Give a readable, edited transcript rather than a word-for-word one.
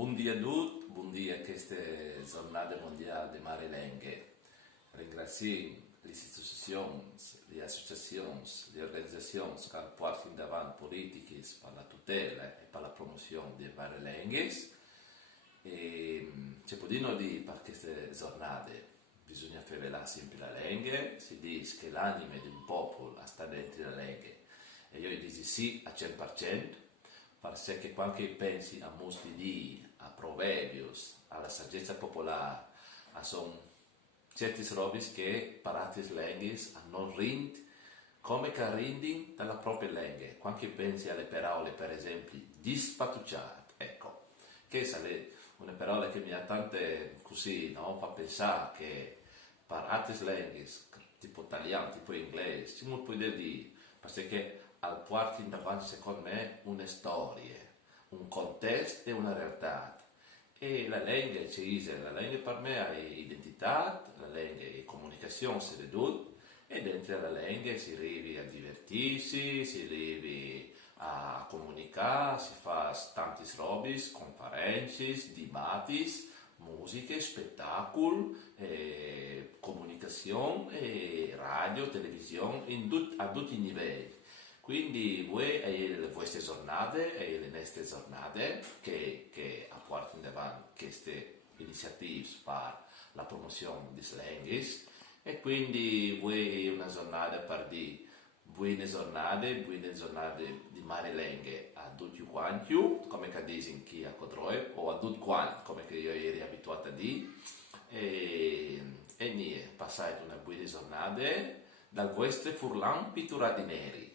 Buongiorno a tutti, buongiorno a questa giornata mondiale di Mare Lenghe. Ringrazio le istituzioni, le associazioni, le organizzazioni che portano avanti politiche per la tutela e per la promozione dei Mare Lenghe. E ci può dire per queste giornate bisogna fare sempre la lingua, si dice che l'anima di un popolo sta dentro la lingua e io dico sì al 100%, perché quando pensi a molti di, a proverbi, alla saggezza popolare, a sono certi robe che parate lingue non rind come che rindi dalla propria lingua. Quando pensi alle parole, per esempio, dispatucciate, ecco, che sono una parola che mi ha tante così, no? Fa pensare che per altre lingue, tipo italiano, tipo inglese, si può dire, perché al porti davanti, secondo me, una storia, un contesto e una realtà. E la lingua ci dice, la lingua per me è identità, la lingua è comunicazione, si riduce, e dentro la lingua si arrivi a divertirsi, si arrivi a comunicare, si fa tanti robe, conferenze, dibattiti, musiche, spettacoli, comunicazione, radio, televisione, a tutti i livelli. Quindi voi e le vostre giornate e le nostre giornate che portano avanti queste iniziative per la promozione di lingue e quindi voi una giornata per dire buone giornate di mare lingue a tutti quanti, come che dicono chi a Codroe o a tutti quanti, come che io ero abituato a dire e niente, passate una buona giornata dal vostro Furlan Pitturati Neri.